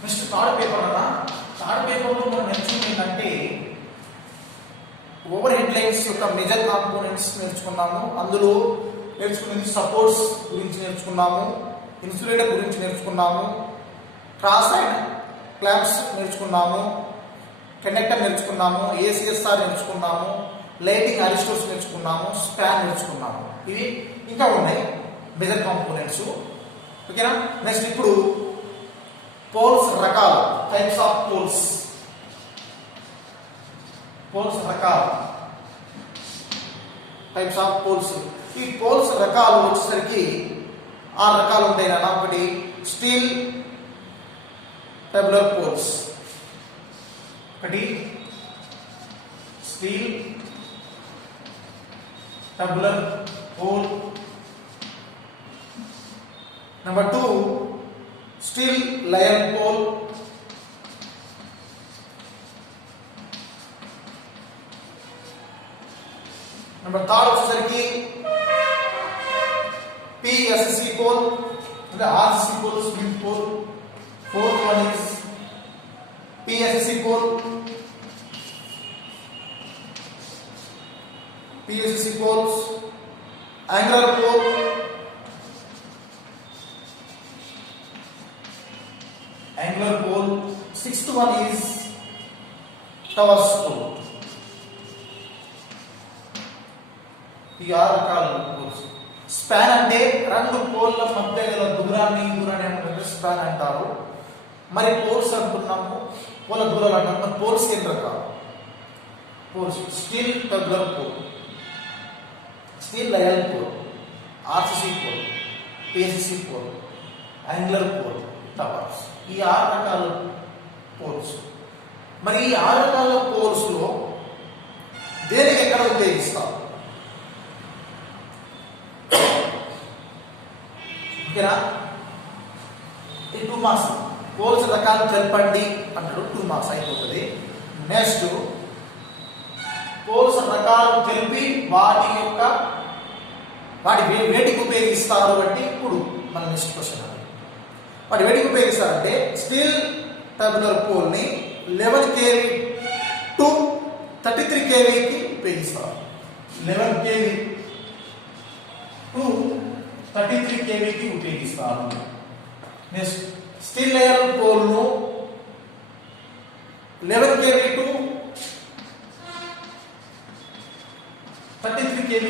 Next third paper కదా, third పేపర్లో మనం నేర్చుకుంది ఏంటంటే ఓవర్ హెడ్ లైన్స్ యొక్క మేజర్ కాంపోనెంట్స్ నేర్చుకున్నాము. అందులో నేర్చుకున్నది సపోర్ట్స్ గురించి నేర్చుకున్నాము, ఇన్సులేటర్ గురించి నేర్చుకున్నాము, క్రాస్ అండ్ క్లాంప్స్ నేర్చుకున్నాము, కండక్టర్ నేర్చుకున్నాము, ఏసీఎస్ఆర్ నేర్చుకున్నాము, లైటింగ్ అరిస్టోస్ నేర్చుకున్నాము, స్పాన్ నేర్చుకున్నాము. ఇవి ఇంకా ఉన్నాయి మేజర్ కాంపోనెంట్స్. ఓకేనా. నెక్స్ట్ ఇప్పుడు పోల్స్ రకాలు, టైప్స్ ఆఫ్ పోల్స్. పోల్స్ రకాలు, టైప్స్ ఆఫ్ పోల్స్. ఈ పోల్స్ రకాలు వచ్చేసరికి 6 రకాలు ఉంటాయి కదా. ఒకటి స్టీల్ టబులర్ పోల్స్, ఒకటి steel tubular pole. Number 2 steel line pole. Number 3 వచ్చేసరికి పిఎస్సి పోల్ అంటే RCC pole, split pole. 4th one is PSC pole. PSC poles, angular pole, angular pole. 6th one is towers pole. ఈ 6 రకాల poles. Span అంటే 2 పోల్ల మధ్య గల దూరాన్ని span అంటారు. మరి పోల్స్ అంటున్నాము, పోల దూరాలు అంటారు. మరి పోల్స్ ఎన్ని రకాలు? Poles steel tubular pole, steel line pole, RCC pole, PSC pole, angular pole, towers. ఈ 6 రకాల పోల్స్. మరి ఈ 6 రకాల పోల్స్ లో దేనికి ఎక్కడ ఉపయోగిస్తాం? ఓకేనా. ఈ 2 మార్క్స్. పోల్స్ రకాలు తెలపండి అంటాడు, 2 మార్క్స్ అయిపోతుంది. నెక్స్ట్ పోల్స్ రకాలు తెలిపి వాటి వేటికి ఉపయోగిస్తారు అంటే ఇప్పుడు మన నెక్స్ట్ క్వశ్చన్. వాటి వేటికి ఉపయోగిస్తారంటే స్టీల్ టబులర్ పోల్ ని 11 kV టు 33 kVకి ఉపయోగిస్తారు. 11 kV టు 33 kVకి ఉపయోగిస్తారు. నెక్స్ట్ స్టీల్ లయన్ పోల్ ను 11 kV టు 33 kV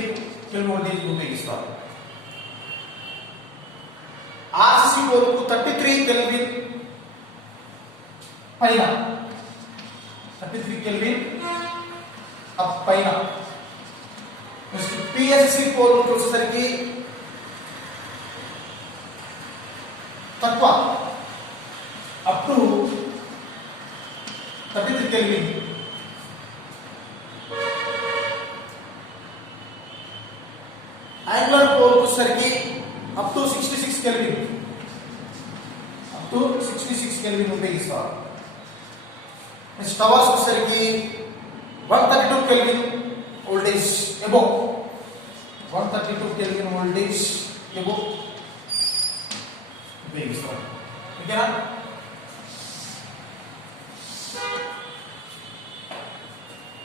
వోల్టేజ్ ఉపయోగిస్తారు. ఆర్సిసి పోల్ కు 33 కెల్విన్ పైన, 33 కెల్విన్ పైన. నెక్స్ట్ పిఎస్సి పోల్ వచ్చేసరికి తక్కువ, up to 33 kelvin. Angular pole వచ్చేసరికి up to 66 kelvin, up to 66 kelvin ఉపయోగిస్తారు. నెక్స్ట్ టవర్స్ వచ్చేసరికి 132 kelvin voltage above, 132 kelvin voltage above ఉపయోగిస్తారు. ఓకేనా.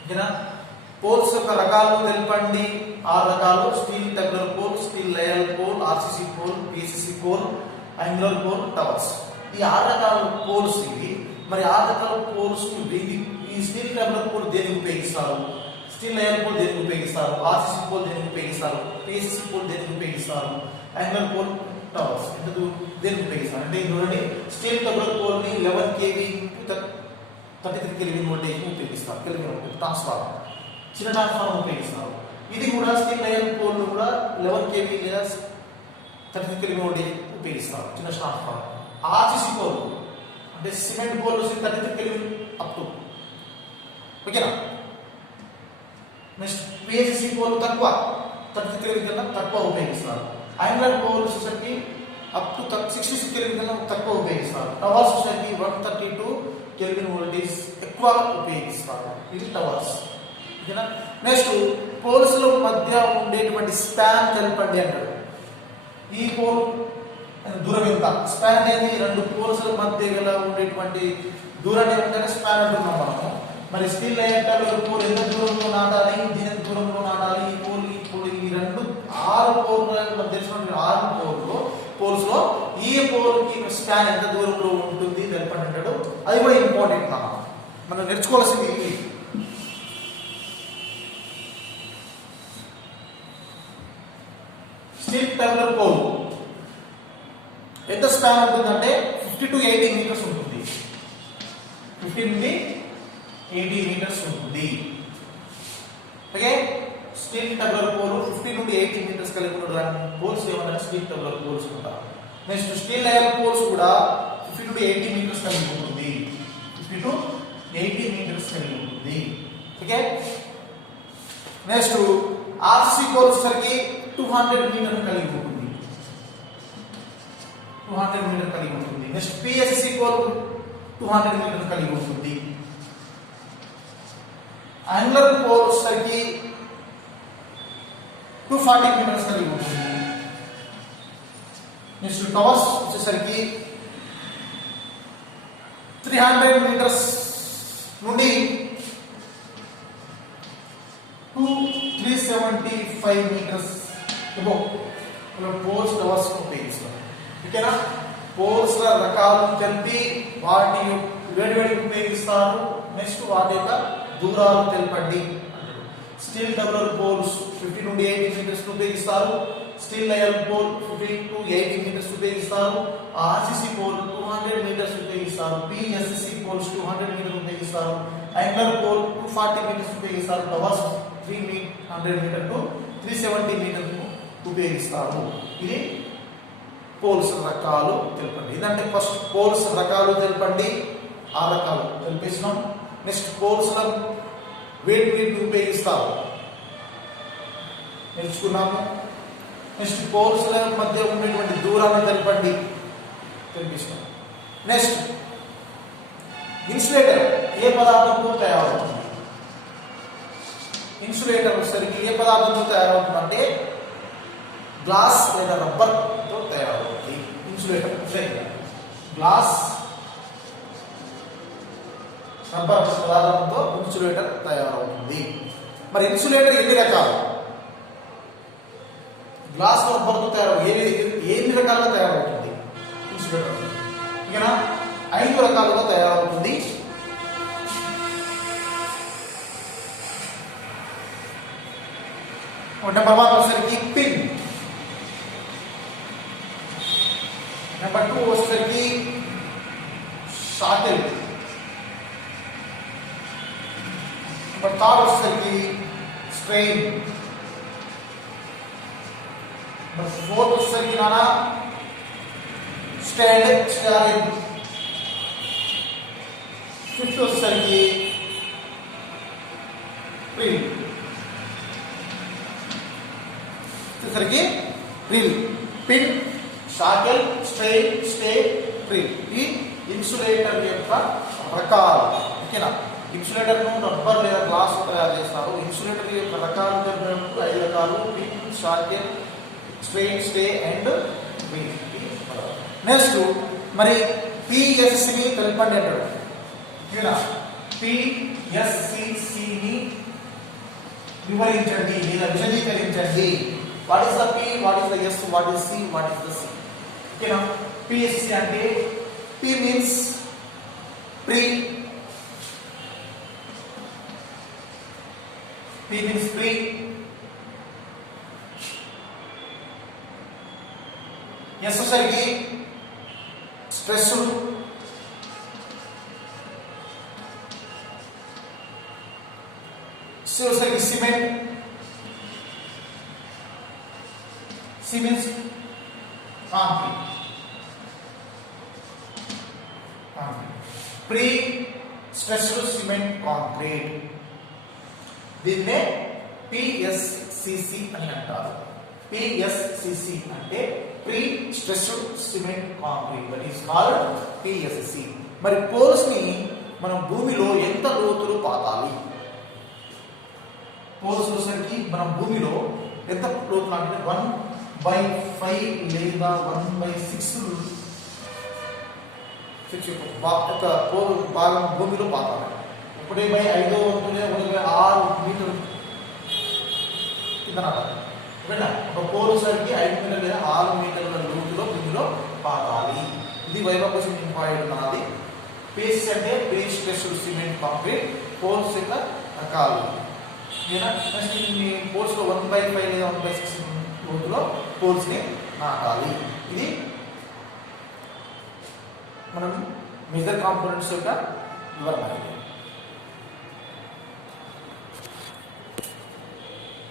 ఓకేనా. పోల్స్ యొక్క రకాలు తెలపండి. 6 రకాలు: steel tubular pole, steel line pole, RCC pole, PSC pole, angular pole, towers. ఈ 6 రకాల పోల్స్ ఇవి. మరి 6 రకాల పోల్స్ ఈ స్టీల్ టబులర్ పోల్ దేనికి ఉపయోగిస్తారు? స్టీల్ లయన్ పోల్ దేనికి ఉపయోగిస్తారు? ఆర్సిసి పోల్ దేనికి ఉపయోగిస్తారు? పిఎస్సి పోల్ దేనికి ఉపయోగిస్తారు? యాంగులర్ పోల్, టవర్స్ ఎందుకు దేనికి ఉపయోగిస్తారు అంటే చూడండి, స్టీల్ టబులర్ పోల్ ని 11 kV 33 కెల్విన్ వోల్టేజ్ ఉపయోగిస్తారు. కెల్విన్ ట్రాన్స్ఫార్మర్, చిన్న ట్రాన్స్ఫార్మర్ ఉపయోగిస్తారు. ఇది కూడా స్టీల్ లయన్ పోల్ కూడా 11 kV లేదా 33 కెల్విన్ వోల్టేజ్ ఉపయోగిస్తారు, చిన్న ట్రాన్స్ఫార్మర్. ఆర్సిసి పోల్ అంటే cement pole 33 kelvin up to. ఓకేనా. నెక్స్ట్ పిఎస్సి పోల్ తక్కువ, 33 కెల్విన్ కన్నా తక్కువ ఉపయోగిస్తారు. యాంగులర్ పోల్ వచ్చేసరికి అప్ టు 66 కెల్విన్ కన్నా తక్కువ ఉపయోగిస్తారు. టవర్స్ వచ్చేసరికి 132 కెల్విన్ వోల్టేజ్ ఎక్కువ ఉపయోగిస్తారు. ఇది టవర్స్. ఓకేనా. నెక్స్ట్ పోల్స్ లో మధ్య ఉండేటువంటి స్పాన్ తెలపండి అంటారు. ఈ పోల్ దూరం ఎంత? స్పాన్ అనేది రెండు పోల్స్ మధ్య గల ఉండేటువంటి దూరాన్ని ఏమంటే స్పాన్ అంటున్నాం మనము. మరి స్టీల్ లేయర్ పోల్ ఎంత దూరంలో నాటాలి, దీని ఎంత దూరంలో నాటాలి, ఈ పోల్ ఈ రెండు 6 పోల్ తెలిసినటువంటి 6 పోల్స్ లో ఈ పోల్ కి స్పాన్ ఎంత దూరంలో ఉంటుంది తెలపండి అంటాడు. అది కూడా ఇంపార్టెంట్ మనం నేర్చుకోవాల్సింది ఇది. స్టీల్ టర్నర్ పోల్ ఎంత స్పాన్ ఉంటుందంటే 50 to 80 మీటర్స్ ఉంటుంది. 50 నుండి 80 మీటర్స్ ఉంటుంది. ఓకే, స్టీల్ టర్నర్ పోల్ 50 నుండి 80 మీటర్స్ కలిగి ఉన్న పోల్స్ ఏమంటారు? స్టీల్ టర్నర్ పోల్స్ ఉంటారు. నెక్స్ట్ స్టీల్ లేయర్ పోల్స్ కూడా 50 నుండి 80 మీటర్స్ కలిగి ఉంటుంది. 50 to 80 మీటర్స్ కలిగి ఉంటుంది. ఓకే, నెక్స్ట్ ఆర్సీ పోల్స్ సరికి 200 మీటర్ కలిగి ఉంటుంది. 200 మీటర్ కలిగి ఉంటుంది. నెక్స్ట్ పిఎస్సి పోల్ 200 మీటర్ కలిగి ఉంటుంది. యాంగులర్ పోల్ సరికి 240 మీటర్స్ కలిగి ఉంటుంది. నెక్స్ట్ టవర్స్ వచ్చేసరికి 300 మీటర్స్ నుండి 375 మీటర్స్ పోల్స్ టవర్స్ ఉపయోగిస్తారు. ఓకేనా, పోల్స్ రకాలు తెలిపి వాటి వేడివేడి ఉపయోగిస్తారు. నెక్స్ట్ వాటి యొక్క దూరాలు తెలపండి. స్టీల్ టర్నర్ పోల్స్ 50 నుండి 80 మీటర్స్ ఉపయోగిస్తారు. Steel layer pole 50 to 80 metres ఉపయోగిస్తారు. ఆర్సీసీ పోల్ 200 మీటర్స్ ఉపయోగిస్తారు. పిఎస్సి పోల్స్ 200 మీటర్స్ ఉపయోగిస్తారు. యాంగులర్ పోల్ 240 మీటర్స్ ఉపయోగిస్తారు. టవర్స్ 300 మీటర్ టు 370 మీటర్ ఉపయోగిస్తారు. ఇది పోల్స్ రకాలు తెలపండి. ఇదంటే ఫస్ట్ పోల్స్ రకాలు తెలపండి. 6 రకాలు తెలిపేసినాం. నెక్స్ట్ పోల్స్ వేటి ఉపయోగిస్తారు నేర్చుకున్నాము. నెక్స్ట్ పోల్స్ మధ్య ఉండేటువంటి దూరాన్ని తెలపండి తెలిపిస్తాం. నెక్స్ట్ ఇన్సులేటర్ ఏ పదార్థంతో తయారవుతుంది? ఇన్సులేటర్ సరికి ఏ పదార్థంతో తయారవుతుందంటే గ్లాస్ లేదా రబ్బర్ తో తయారవుతుంది. ఇన్సులేటర్ గ్లాస్ రబ్బర్ పదార్థంతో ఇన్సులేటర్ తయారవుతుంది. మరి ఇన్సులేటర్ ఎన్ని రకాలు? గ్లాస్ రబ్బర్తో ఎన్ని రకాలుగా తయారవుతుంది ఇన్సులేటర్? ఓకేనా, 5 రకాలుగా తయారవుతుంది. నెంబర్ 1 వచ్చేసరికి పిన్. నెంబర్ 2 వచ్చేసరికి షాటిల్. నెంబర్ 3 వచ్చేసరికి స్ట్రెయిన్. నెంబర్ 4 వచ్చేసరికి నానా స్టాండ్ స్టారింగ్. 5th వచ్చేసరికి రీల్. వచ్చేసరికి reel, pin, shackle, strain, stay, reel. ఈ ఇన్సులేటర్ యొక్క రకాలు. ఓకేనా, ఇన్సులేటర్ ను రబ్బర్ లేదా గ్లాస్ తయారు చేస్తారు. ఇన్సులేటర్ యొక్క రకాలు 5 రకాలు: pin, shackle, strain, stay and reel. Next మరి పిఎస్సిని తెలపండి అంటాడు. ఓకేనా, పిఎస్సిని వివరించండి లేదా విశదీకరించండి. What is the P, what is the S, what is C, what is the C. ఓకేనా, పిఎస్సి అంటే P means pre, P means pre, S వచ్చేసరికి స్ట్రెస్, సి వచ్చేసరికి cement, C means concrete. Pre stressed cement concrete, దీన్నే PSCC అని అంటారు. PSCC అంటే pre stressed cement concrete, that is called PSC. మరి poles ని మనం భూమిలో ఎంత లోతులు పాతాలి? పోల్స్ వచ్చేసరికి మనం భూమిలో ఎంత లోతులు అంటే 1 1/5 లేదా 1/6 యొక్క భాగం భూమిలో పాతాలి. 1/5 వంతు లేదా 1/6 మీటర్ కింద నాటాలి. ఓకేనా? ఒక పోల్ సైడ్కి 5 మీటర్ల లేదా 6 మీటర్ల లోతులో భూమిలో పాతాలి. ఇది వైవాపోషన్ ఇంపాయిడ్ అన్నది. పేస్ అంటే pre stressed cement concrete. Poles యొక్క రకాలు. నెక్స్ట్ మీ పోల్స్ లో 1/5 లేదా 1/6 లోతులో పోల్స్ ని నాటాలి. ఇది మనం మేజర్ కాంపోనెంట్స్ యొక్క వివరణ.